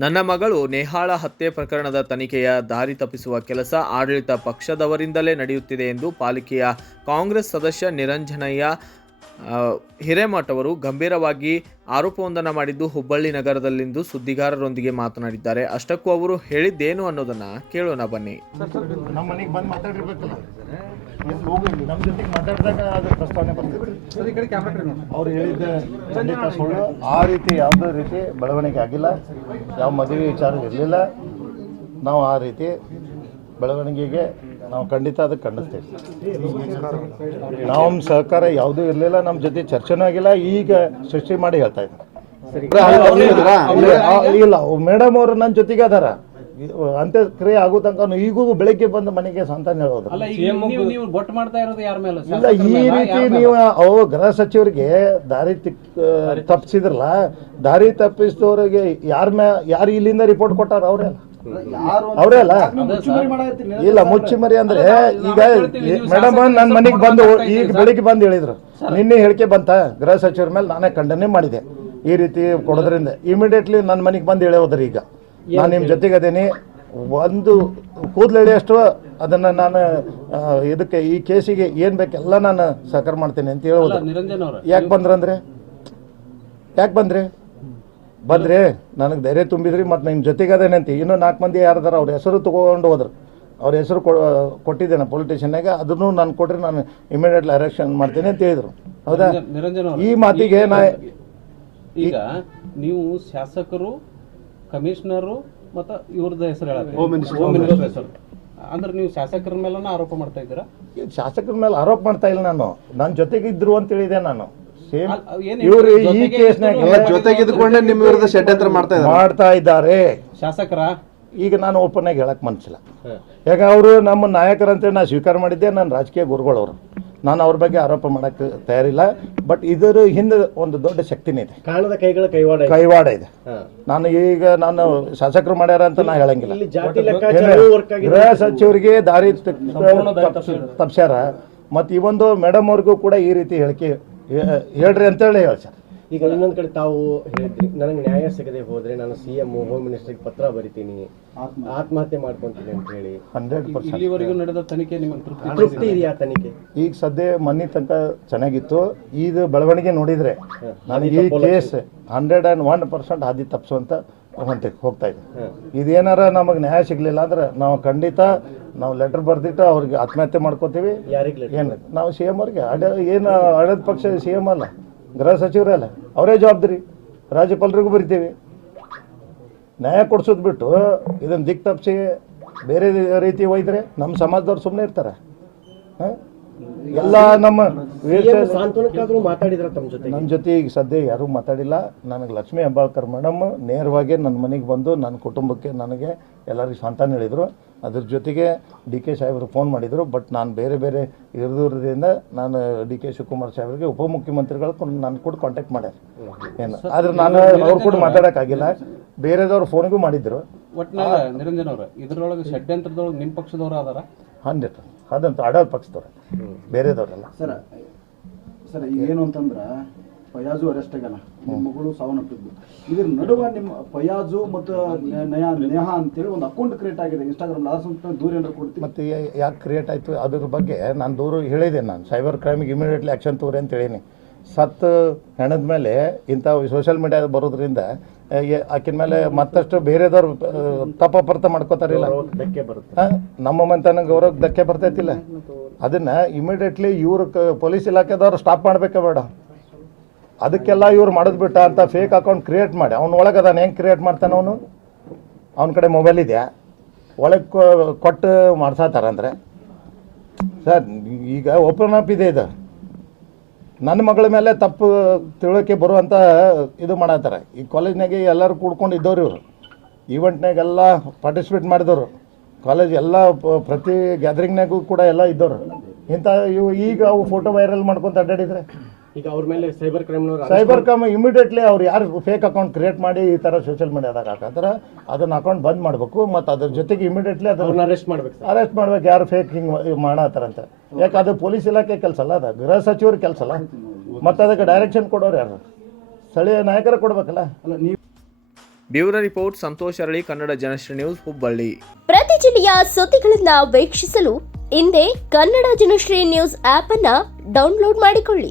ನನ್ನ ಮಗಳು ನೇಹಾಳ ಹತ್ಯೆ ಪ್ರಕರಣದ ತನಿಖೆಯ ದಾರಿ ತಪ್ಪಿಸುವ ಕೆಲಸ ಆಡಳಿತ ಪಕ್ಷದವರಿಂದಲೇ ನಡೆಯುತ್ತಿದೆ ಎಂದು ಪಾಲಿಕೆಯ ಕಾಂಗ್ರೆಸ್ ಸದಸ್ಯ ನಿರಂಜನಯ್ಯ ಹಿರೇಮಠ್ ಅವರು ಗಂಭೀರವಾಗಿ ಆರೋಪವೊಂದನ್ನು ಮಾಡಿದ್ದು ಹುಬ್ಬಳ್ಳಿ ನಗರದಲ್ಲಿಂದು ಸುದ್ದಿಗಾರರೊಂದಿಗೆ ಮಾತನಾಡಿದ್ದಾರೆ. ಅಷ್ಟಕ್ಕೂ ಅವರು ಹೇಳಿದ್ದೇನು ಅನ್ನೋದನ್ನ ಕೇಳೋಣ ಬನ್ನಿ. ಅವ್ರು ಹೇಳಿದ್ದ ಸುಳ್ಳು. ಆ ರೀತಿ ಯಾವುದೇ ರೀತಿ ಬೆಳವಣಿಗೆ ಆಗಿಲ್ಲ. ಯಾವ ಮದುವೆ ವಿಚಾರ ಇರಲಿಲ್ಲ. ನಾವು ಆ ರೀತಿ ಬೆಳವಣಿಗೆಗೆ ನಾವು ಖಂಡಿತ ಅದಕ್ಕೆ ಖಂಡಿಸ್ತೇವೆ ನಮ್ಮ ಸಹಕಾರ ಯಾವುದೂ ಇರಲಿಲ್ಲ ನಮ್ಮ ಜೊತೆ ಚರ್ಚೆನೂ ಆಗಿಲ್ಲ ಈಗ ಸೃಷ್ಟಿ ಮಾಡಿ ಹೇಳ್ತಾ ಇದ್ದಾರೆ. ಇಲ್ಲ ಮೇಡಮ್ ಅವರು ನನ್ನ ಜೊತೆಗೆ ಅದಾರ. ಅಂತ್ಯಕ್ರಿಯೆ ಆಗೋ ತನಕ ಈಗೂ ಬೆಳಗ್ಗೆ ಬಂದು ಮನೆಗೆ ಸಂತಾನ ಹೇಳೋದು. ನೀವು ನೀವು ಬೊಟ್ಟು ಯಾರ ಮೇಲೆ? ಇಲ್ಲ ಈ ರೀತಿ ನೀವು ಅವು ಗೃಹ ಸಚಿವರಿಗೆ ದಾರಿ ತಪ್ಪಿಸಿದ್ರಲ್ಲ ದಾರಿ ತಪ್ಪಿಸಿದವ್ರಿಗೆ ಯಾರ ಮ್ಯಾ ಯಾರು ಇಲ್ಲಿಂದ ರಿಪೋರ್ಟ್ ಕೊಟ್ಟಾರ? ಅವರೇ ಅವರೇ ಅಲ್ಲ? ಇಲ್ಲ ಮುಚ್ಚಿಮರಿ ಅಂದ್ರೆ ಈಗ ಮೇಡಮ್ ನನ್ನ ಮನೆಗೆ ಬಂದು ಈಗ ಬೆಳಿಗ್ಗೆ ಬಂದು ಹೇಳಿದ್ರು. ನಿನ್ನೆ ಹೇಳಿಕೆ ಬಂತ ಗೃಹ ಸಚಿವರ ಮೇಲೆ ನಾನೇ ಖಂಡನೆ ಮಾಡಿದೆ. ಈ ರೀತಿ ಕೊಡೋದ್ರಿಂದ. ಇಮಿಡಿಯೇಟ್ಲಿ ನನ್ನ ಮನೆಗೆ ಬಂದು ಹೇಳೋದ್ರಿ ಈಗ. ನಾನು ನಿಮ್ಮ ಜೊತೆಗೆ ಅದೇನಿ ಒಂದು ಕೂದಲೆಳೆಯಷ್ಟು ಅದನ್ನು ನಾನು ಇದಕ್ಕೆ ಈ ಕೇಸಿಗೆ ಏನು ಬೇಕೆಲ್ಲ ನಾನು ಸಹಕಾರ ಮಾಡ್ತೇನೆ ಅಂತ ಹೇಳೋದು. ಅವ್ರ ಯಾಕೆ ಬಂದ್ರಂದ್ರೆ? ಯಾಕೆ ಬಂದ್ರಿ? ಬಂದ್ರಿ ನನಗೆ ಧೈರ್ಯ ತುಂಬಿದ್ರಿ ಮತ್ತು ನಿಮ್ಮ ಜೊತೆಗೆ ಅದೇನೆ ಅಂತ. ಇನ್ನೂ ನಾಲ್ಕು ಮಂದಿ ಯಾರದಾರ ಅವ್ರ ಹೆಸರು ತೊಗೊಂಡು ಹೋದ್ರು. ಅವ್ರ ಹೆಸರು ಕೊ ಕೊಟ್ಟಿದ್ದೇನೆ ಸ್ಟೇಷನ್ನಾಗ ಅದನ್ನು ನಾನು ಕೊಟ್ಟರೆ ನಾನು ಇಮಿಡಿಯೇಟ್ಲಿ ಅರೆಕ್ಷನ್ ಮಾಡ್ತೀನಿ ಅಂತ ಹೇಳಿದರು. ಹೌದಾ? ನಿರಂಜನ ಈ ಮಾತಿಗೆ ನಾ ಈಗ ನೀವು ಶಾಸಕರು ಕಮಿಷನರು ಮತ್ತು ಇವ್ರದ್ದು ಹೆಸರು ಹೇಳತ್ತೀರಿ. ಹೋಮ್ ಮಿನಿಸ್ಟರ್ ಹೆಸರು. ಅಂದ್ರೆ ನೀವು ಶಾಸಕರ ಮೇಲೆ ಆರೋಪ ಮಾಡ್ತಾ ಇದ್ದೀರಾ? ಶಾಸಕರ ಮೇಲೆ ಆರೋಪ ಮಾಡ್ತಾ ಇಲ್ಲ ನಾನು. ನನ್ನ ಜೊತೆಗೆ ಇದ್ರು ಅಂತ ಹೇಳಿದೆ ನಾನು. ಸೇಮ್ ಇವರು ಈ ಕೇಸ್ನಾಗ ಜೊತೆಗಿದ್ಕೊಂಡೆ ನಿಮ್ಮ ವಿರುದ್ಧ ಷಡ್ಯಂತ್ರ ಮಾಡ್ತಾ ಇದ್ದಾರೆ. ಮಾಡ್ತಾ ಇದ್ದಾರೆ. ಶಾಸಕರ? ಈಗ ನಾನು ಓಪನ್ ಆಗಿ ಹೇಳಕ್ ಮನಸ್ಸಿಲ್ಲ ಯಾಕೆ ಅವರು ನಮ್ಮ ನಾಯಕರಂತೇಳಿ ನಾನು ಸ್ವೀಕಾರ ಮಾಡಿದ್ದೆ ನನ್ನ ರಾಜಕೀಯ ಗುರುಗಳವರು. ನಾನು ಅವ್ರ ಬಗ್ಗೆ ಆರೋಪ ಮಾಡಕ್ಕೆ ತಯಾರಿಲ್ಲ ಬಟ್ ಇದರ ಹಿಂದೆ ಒಂದು ದೊಡ್ಡ ಶಕ್ತಿನೇ ಇದೆ. ಕಾಣದ ಕೈಗಳ ಕೈವಾಡ ಇದೆ. ಕೈವಾಡ ಇದೆ. ನಾನು ಈಗ ನಾನು ಶಾಸಕರು ಮಾಡ್ಯಾರ ಅಂತ ನಾ ಹೇಳಂಗಿಲ್ಲ. ಗೃಹ ಸಚಿವರಿಗೆ ದಾರಿ ತಪ್ಸ್ಯಾರ. ಮತ್ತು ಈ ಒಂದು ಮೇಡಮ್ ಅವ್ರಿಗೂ ಕೂಡ ಈ ರೀತಿ ಹೇಳಿಕೆ ಹೇಳ್ರಿ ಅಂತೇಳಿ ಹೇಳಿ ಸರ್ ಈಗ ಇನ್ನೊಂದು ಕಡೆ ತಾವು ಹೇಳಿದ್ರಿ ನನಗೆ ನ್ಯಾಯ ಸಿಗದೆ ಹೋದ್ರೆ ನಾನು ಸಿ ಎಂ ಹೋಮ್ ಮಿನಿಸ್ಟರ್ಗೆ ಪತ್ರ ಬರಿತೀನಿ ಆತ್ಮಹತ್ಯೆ. ಮಾಡ್ಕೊಂತೀನಿ ಅಂತ ಹೇಳಿ. ಹಂಡ್ರೆಡ್ ಇಲ್ಲಿವರೆಗೂ ನಡೆದ ತನಿಖೆ ನಿಮಗೆ ತೃಪ್ತಿ ಇದೆಯಾ ತನಿಖೆ? ಈಗ ಸದ್ಯ ಮೊನ್ನೆ ತನಕ ಚೆನ್ನಾಗಿತ್ತು. ಇದು ಬೆಳವಣಿಗೆ ನೋಡಿದ್ರೆ ನನಗೆ ಈ case hundred and one percent ಹಾದಿ ತಪ್ಪಿಸುವಂತ ಹೊಂಟಿ ಹೋಗ್ತಾ ಇದೆ ಇದೇನಾರ ನಮಗೆ ನ್ಯಾಯ ಸಿಗಲಿಲ್ಲ ಅಂದ್ರೆ ನಾವು ಖಂಡಿತ ನಾವು ಲೆಟರ್ ಬರೆದಿಟ್ಟು ಅವ್ರಿಗೆ ಆತ್ಮಹತ್ಯೆ ಮಾಡ್ಕೋತೀವಿ. ಏನು ನಾವು ಸಿ ಎಂ ಅವ್ರಿಗೆ. ಅಡ ಏನು ಆಡಳಿತ ಪಕ್ಷ ಸಿ ಎಂ ಅಲ್ಲ ಗೃಹ ಸಚಿವರೇ ಅಲ್ಲ ಅವರೇ ಜವಾಬ್ದಾರಿ. ರಾಜ್ಯಪಾಲರಿಗೂ ಬರಿತೀವಿ. ನ್ಯಾಯ ಕೊಡ್ಸೋದು ಬಿಟ್ಟು ಇದನ್ನು ದಿಕ್ ತಪ್ಪಿಸಿ ಬೇರೆ ರೀತಿ ಒಯ್ದರೆ ನಮ್ಮ ಸಮಾಜದವ್ರು ಸುಮ್ಮನೆ ಇರ್ತಾರೆ. ಹಾಂ? ಎಲ್ಲ ನಮ್ಮ ಸಾಂತ್ವನಕ್ಕಾದ್ರೂ ಮಾತಾಡಿದ್ರ ತಮ್ಮ ಜೊತೆ ನನ್ನ ಜೊತೆ ಈಗ ಸದ್ಯ ಯಾರೂ ಮಾತಾಡಿಲ್ಲ. ನನಗೆ ಲಕ್ಷ್ಮೀ ಹೆಬ್ಬಾಳ್ಕರ್ ಮೇಡಮ್ ನೇರವಾಗಿ ನನ್ನ ಮನೆಗೆ ಬಂದು ನನ್ನ ಕುಟುಂಬಕ್ಕೆ ನನಗೆ ಎಲ್ಲರಿಗೂ ಸಾಂತ್ವನ ಹೇಳಿದರು. ಅದ್ರ ಜೊತೆಗೆ ಡಿ ಕೆ ಸಾಹೇಬರು ಫೋನ್ ಮಾಡಿದರು. ಬಟ್ ನಾನು ಬೇರೆ ಬೇರೆ ಇರೋದ್ರಿಂದ ನಾನು ಡಿ ಕೆ ಶಿವಕುಮಾರ್ ಸಾಹೇಬರಿಗೆ ಉಪಮುಖ್ಯಮಂತ್ರಿಗಳು ನಾನು ಕೂಡ ಕಾಂಟ್ಯಾಕ್ಟ್ ಮಾಡ್ಯಾರ. ಏನು ಆದ್ರೆ ನಾನು ಅವ್ರು ಕೂಡ ಮಾತಾಡೋಕ್ಕಾಗಿಲ್ಲ. ಬೇರೆದವ್ರು ಫೋನ್ಗೂ ಮಾಡಿದ್ರು. ಒಟ್ಟಿನಾಗ ನಿರಂಜನ್ ಅವ್ರ ಇದ್ರೊಳಗೆ ಷಡ್ಯಂತ್ರದೊಳಗೆ ನಿಮ್ಮ ಪಕ್ಷದವ್ರು ಅದಾರ ಹಂಡ್ರೆಡ್ ಅದಂತ ಅಡಲ್ ಪಕ್ಷದವ್ರ. ಬೇರೆದವ್ರಲ್ಲ. ಸರ್ ಸರ್ ಈಗ ಏನು ಅಂತಂದ್ರೆ ಫಯಾಜು ಅರೆಸ್ಟ್ ಆಗ್ಯಾನ ನಿಮ್ಮ ಮಗಳು ಸಾವನ್ನಪ್ಪಿದ್ದು ಇದ್ರ ನಡುವೆ ನಿಮ್ಮ ಫಯಾಜು ಮತ್ತು ನಯಾ ನೇಹ ಅಂತೇಳಿ ಒಂದು ಅಕೌಂಟ್ ಕ್ರಿಯೇಟ್ ಆಗಿದೆ. ಇನ್ಸ್ಟಾಗ್ರಾಮ್ ಲಾಸ್ ಅಂತ ದೂರ ಏನಾರು ಕೊಡ್ತೀವಿ ಮತ್ತು ಯಾಕೆ ಕ್ರಿಯೇಟ್ ಆಯಿತು? ಅದ್ರ ಬಗ್ಗೆ ನಾನು ದೂರ ಹೇಳಿದೆ ನಾನು. ಸೈಬರ್ ಕ್ರೈಮಿಗೆ ಇಮಿಡಿಯೇಟ್ಲಿ ಆ್ಯಕ್ಷನ್ ತಗೋರಿ ಅಂತ ಹೇಳೀನಿ. ಸತ್ತು ಹೆಣದ ಮೇಲೆ ಇಂಥ ಸೋಷಿಯಲ್ ಮೀಡಿಯಾ ಬರೋದ್ರಿಂದ ಆಕಿನ ಮೇಲೆ ಮತ್ತಷ್ಟು ಬೇರೆದವ್ರು ತಪ್ಪಪರ್ಥ ಮಾಡ್ಕೋತಾರಿಲ್ಲ ಇಲ್ಲ? ಬರುತ್ತೆ. ಆ, ನಮ್ಮ ಮಂತನ ಗೌರವಕ್ಕೆ ಧಕ್ಕೆ ಬರ್ತೈತಿಲ್ಲ? ಅದನ್ನು ಇಮಿಡಿಯೇಟ್ಲಿ ಇವ್ರು ಪೊಲೀಸ್ ಇಲಾಖೆದವ್ರು ಸ್ಟಾಪ್ ಮಾಡಬೇಕ ಬೇಡ. ಅದಕ್ಕೆಲ್ಲ ಇವ್ರು ಮಾಡೋದು ಬಿಟ್ಟ ಅಂತ ಫೇಕ್ ಅಕೌಂಟ್ ಕ್ರಿಯೇಟ್ ಮಾಡಿ. ಅವ್ನ ಒಳಗೆ ಅದಾನ ಹೆಂಗೆ ಕ್ರಿಯೇಟ್ ಮಾಡ್ತಾನೆ ಅವನು? ಅವನ ಕಡೆ ಮೊಬೈಲ್ ಇದೆಯಾ? ಒಳಗೆ ಕೊಟ್ಟು ಮಾಡ್ಸತ್ತಾರ ಅಂದರೆ? ಸರ್ ಈಗ ಓಪನ್ ಅಪ್ ಇದೆ ಇದು. ನನ್ನ ಮಗಳ ಮೇಲೆ ತಪ್ಪು ತಿಳುವಳಿಕೆ ಬರುವಂಥ ಇದು ಮಾಡತ್ತಾರೆ. ಈ ಕಾಲೇಜ್ನಾಗೆ ಎಲ್ಲರೂ ಕೂಡ್ಕೊಂಡು ಇದ್ದವ್ರು ಇವರು. ಈವೆಂಟ್ನಾಗೆಲ್ಲ ಪಾರ್ಟಿಸಿಪೇಟ್ ಮಾಡಿದವರು. ಕಾಲೇಜ್ ಎಲ್ಲ ಪ್ರತಿ ಗ್ಯಾದರಿಂಗ್ನಾಗೂ ಕೂಡ ಎಲ್ಲ ಇದ್ದವರು. ಇಂಥ ಇವು ಈಗ ಅವು ಫೋಟೋ ವೈರಲ್ ಮಾಡ್ಕೊಂತ ಅಡ್ಡಾಡಿದ್ರೆ. ಈಗ ಅವ್ರ ಮೇಲೆ ಸೈಬರ್ ಕ್ರೈಮ್ನವ್ರು ಸೈಬರ್ ಕ್ರೈಮ್ ಇಮಿಡಿಯೇಟ್ಲಿ ಅವ್ರು ಯಾರು ಫೇಕ್ ಅಕೌಂಟ್ ಕ್ರಿಯೇಟ್ ಮಾಡಿ ಈ ಥರ ಸೋಷಿಯಲ್ ಮೀಡಿಯಾದಾಗ ಹಾಕತ್ತಾರ ಅದನ್ನ ಅಕೌಂಟ್ ಬಂದ್ ಮಾಡಬೇಕು ಮತ್ತು ಅದ್ರ ಜೊತೆಗೆ ಇಮಿಡಿಯೇಟ್ಲಿ ಅದನ್ನ ಅರೆಸ್ಟ್ ಮಾಡ್ಬೇಕು ಸರ್ ಅರೆಸ್ಟ್ ಮಾಡ್ಬೇಕು ಯಾರು ಫೇಕ್ ಹಿಂಗೆ ಮಾಡತ್ತಾರಂತ ಯಾಕೆ ಅದು ಪೊಲೀಸ್ ಇಲಾಖೆ ಕೆಲಸ ಅಲ್ಲ ಅದು? ಗೃಹ ಸಚಿವರ ಕೆಲಸ ಅಲ್ಲ. ಮತ್ತು ಅದಕ್ಕೆ ಡೈರೆಕ್ಷನ್ ಕೊಡೋರು ಯಾರು? ಸ್ಥಳೀಯ ನಾಯಕರ ಕೊಡ್ಬೇಕಲ್ಲ? ಅಲ್ಲ ನೀವು ಬ್ಯೂರೋ ರಿಪೋರ್ಟ್ ಸಂತೋಷ್ ಅರಳಿ ಕನ್ನಡ ಜನಶ್ರೀ ನ್ಯೂಸ್ ಹುಬ್ಬಳ್ಳಿ. ಪ್ರತಿ ಜಿಲ್ಲೆಯ ಸುದ್ದಿಗಳನ್ನ ವೀಕ್ಷಿಸಲು ಇಂದೇ ಕನ್ನಡ ಜನಶ್ರೀ ನ್ಯೂಸ್ ಆಪ್ ಅನ್ನ ಡೌನ್ಲೋಡ್ ಮಾಡಿಕೊಳ್ಳಿ.